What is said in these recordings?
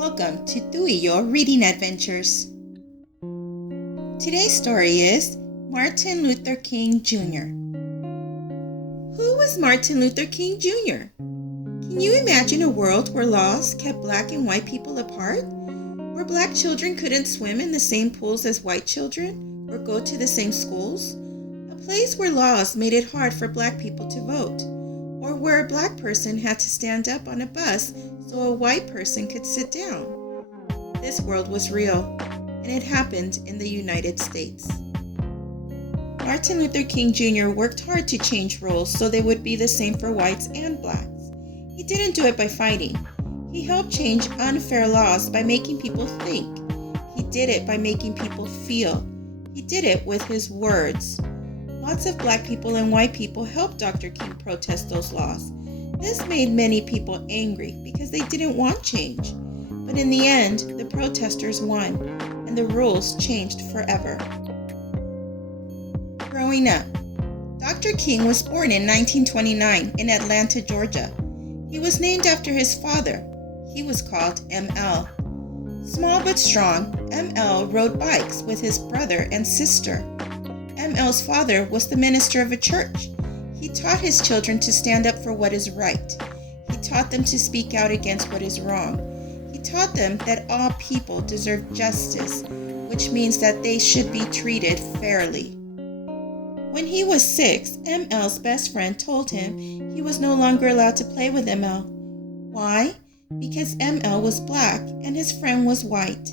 Welcome to Tuyo Reading Adventures. Today's story is Martin Luther King Jr. Who was Martin Luther King Jr.? Can you imagine a world where laws kept black and white people apart? Where black children couldn't swim in the same pools as white children or go to the same schools? A place where laws made it hard for black people to vote, or where a black person had to stand up on a bus so a white person could sit down. This world was real, and it happened in the United States. Martin Luther King Jr. worked hard to change rules so they would be the same for whites and blacks. He didn't do it by fighting. He helped change unfair laws by making people think. He did it by making people feel. He did it with his words. Lots of black people and white people helped Dr. King protest those laws. This made many people angry because they didn't want change. But in the end, the protesters won, and the rules changed forever. Growing up, Dr. King was born in 1929 in Atlanta, Georgia. He was named after his father. He was called ML. Small but strong, ML rode bikes with his brother and sister. ML's father was the minister of a church. He taught his children to stand up for what is right. He taught them to speak out against what is wrong. He taught them that all people deserve justice, which means that they should be treated fairly. When he was 6, ML's best friend told him he was no longer allowed to play with ML. Why? Because ML was black and his friend was white.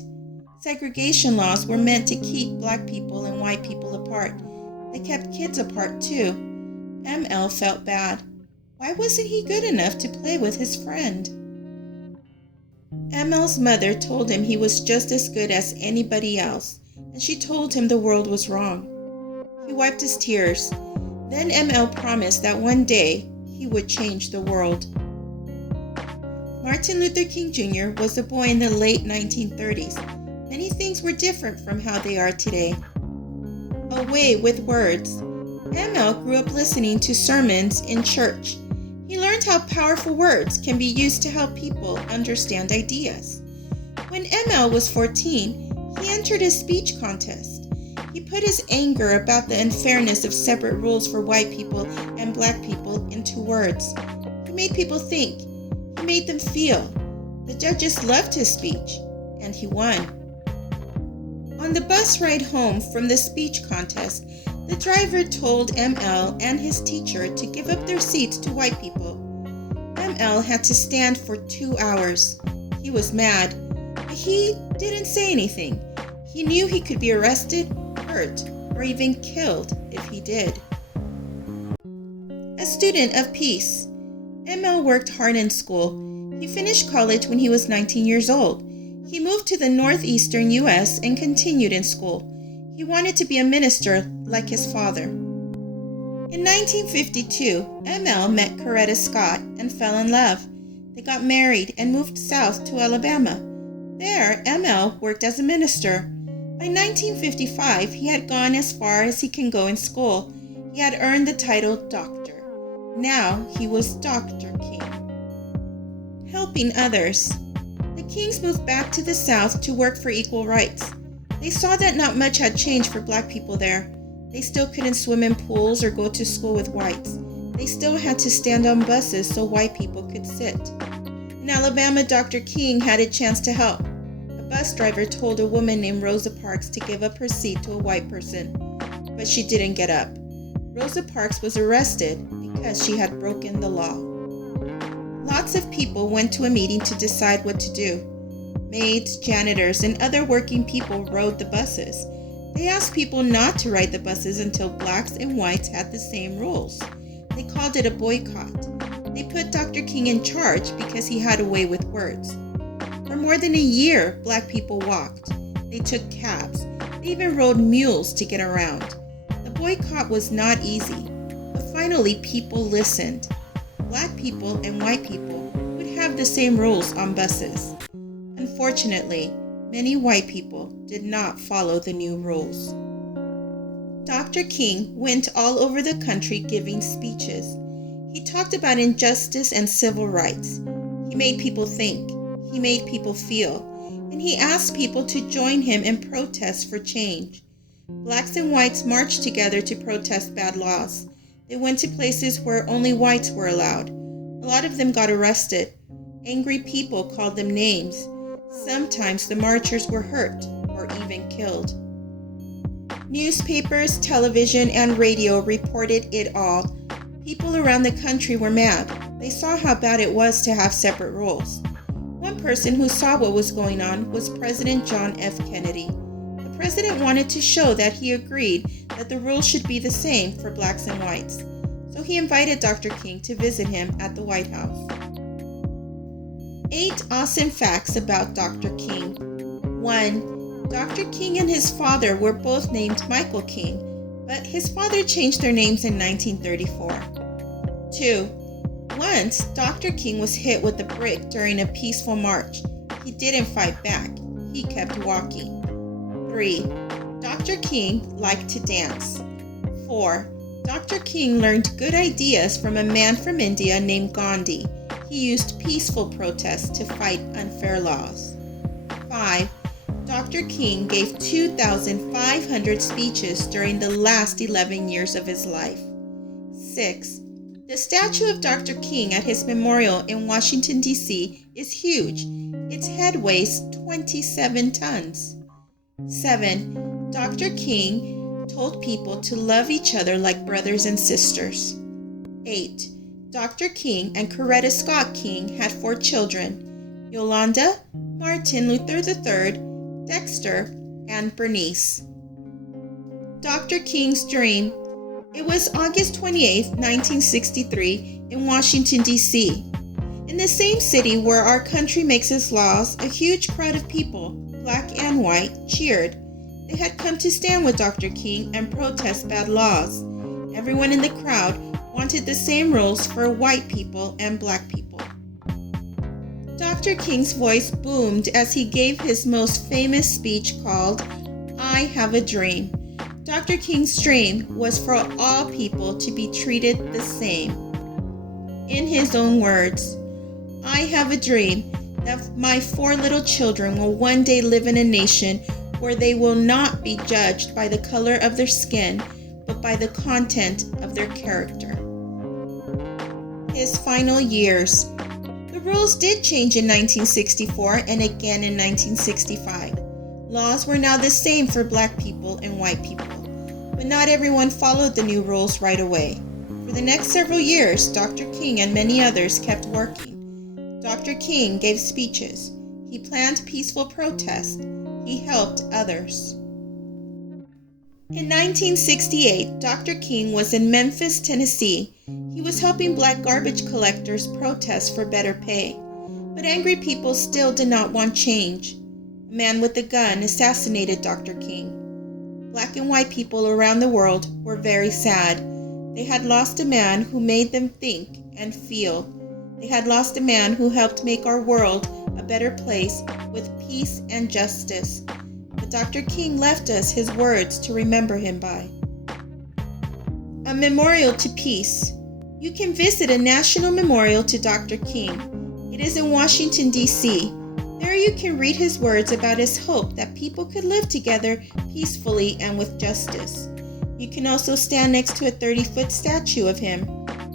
Segregation laws were meant to keep black people and white people apart. They kept kids apart too. ML felt bad. Why wasn't he good enough to play with his friend? ML's mother told him he was just as good as anybody else, and she told him the world was wrong. He wiped his tears. Then ML promised that one day he would change the world. Martin Luther King Jr. was a boy in the late 1930s. Many things were different from how they are today. Away with words. ML grew up listening to sermons in church. He learned how powerful words can be used to help people understand ideas. When ML was 14, he entered a speech contest. He put his anger about the unfairness of separate rules for white people and black people into words. He made people think. He made them feel. The judges loved his speech, and he won. On the bus ride home from the speech contest, the driver told ML and his teacher to give up their seats to white people. ML had to stand for 2 hours. He was mad, but he didn't say anything. He knew he could be arrested, hurt, or even killed if he did. A student of peace, ML worked hard in school. He finished college when he was 19 years old. He moved to the northeastern U.S. and continued in school. He wanted to be a minister like his father. In 1952, ML met Coretta Scott and fell in love. They got married and moved south to Alabama. There, ML worked as a minister. By 1955, he had gone as far as he can go in school. He had earned the title doctor. Now he was Dr. King. Helping others. The Kings moved back to the South to work for equal rights. They saw that not much had changed for black people there. They still couldn't swim in pools or go to school with whites. They still had to stand on buses so white people could sit. In Alabama, Dr. King had a chance to help. A bus driver told a woman named Rosa Parks to give up her seat to a white person, but she didn't get up. Rosa Parks was arrested because she had broken the law. Lots of people went to a meeting to decide what to do. Maids, janitors, and other working people rode the buses. They asked people not to ride the buses until blacks and whites had the same rules. They called it a boycott. They put Dr. King in charge because he had a way with words. For more than a year, black people walked. They took cabs. They even rode mules to get around. The boycott was not easy, but finally people listened. Black people and white people would have the same rules on buses. Unfortunately, many white people did not follow the new rules. Dr. King went all over the country giving speeches. He talked about injustice and civil rights. He made people think. he made people feel, and he asked people to join him in protests for change. Blacks and whites marched together to protest bad laws. They went to places where only whites were allowed. A lot of them got arrested. Angry people called them names. Sometimes the marchers were hurt or even killed. Newspapers, television, and radio reported it all. People around the country were mad. They saw how bad it was to have separate rules. One person who saw what was going on was President John F. Kennedy. The president wanted to show that he agreed that the rules should be the same for blacks and whites. So he invited Dr. King to visit him at the White House. 8 awesome facts about Dr. King. 1. Dr. King and his father were both named Michael King, but his father changed their names in 1934. 2. Once, Dr. King was hit with a brick during a peaceful march. He didn't fight back. He kept walking. 3. Dr. King liked to dance. 4. Dr. King learned good ideas from a man from India named Gandhi. He used peaceful protests to fight unfair laws. 5. Dr. King gave 2,500 speeches during the last 11 years of his life. 6. The statue of Dr. King at his memorial in Washington, D.C. is huge. Its head weighs 27 tons. 7. Dr. King told people to love each other like brothers and sisters. 8. Dr. King and Coretta Scott King had 4 children: Yolanda, Martin Luther III, Dexter, and Bernice. Dr. King's dream. It was August 28, 1963, in Washington, D.C. In the same city where our country makes its laws, a huge crowd of people, black and white, cheered. They had come to stand with Dr. King and protest bad laws. Everyone in the crowd wanted the same rules for white people and black people. Dr. King's voice boomed as he gave his most famous speech called, "I Have a Dream." Dr. King's dream was for all people to be treated the same. In his own words, "I have a dream that my 4 little children will one day live in a nation where they will not be judged by the color of their skin, but by the content of their character." His final years. The rules did change in 1964 and again in 1965. Laws were now the same for black people and white people, but not everyone followed the new rules right away. For the next several years, Dr. King and many others kept working. Dr. King gave speeches. He planned peaceful protests. He helped others. In 1968, Dr. King was in Memphis, Tennessee. He was helping black garbage collectors protest for better pay. But angry people still did not want change. A man with a gun assassinated Dr. King. Black and white people around the world were very sad. They had lost a man who made them think and feel. They had lost a man who helped make our world a better place with peace and justice. But Dr. King left us his words to remember him by. A memorial to peace. You can visit a national memorial to Dr. King. It is in Washington, D.C. There you can read his words about his hope that people could live together peacefully and with justice. You can also stand next to a 30-foot statue of him.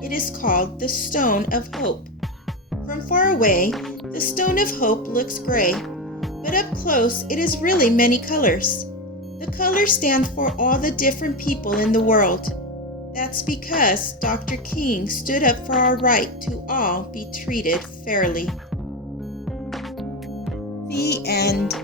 It is called the Stone of Hope. From far away, the Stone of Hope looks gray, but up close it is really many colors. The colors stand for all the different people in the world. That's because Dr. King stood up for our right to all be treated fairly. The end.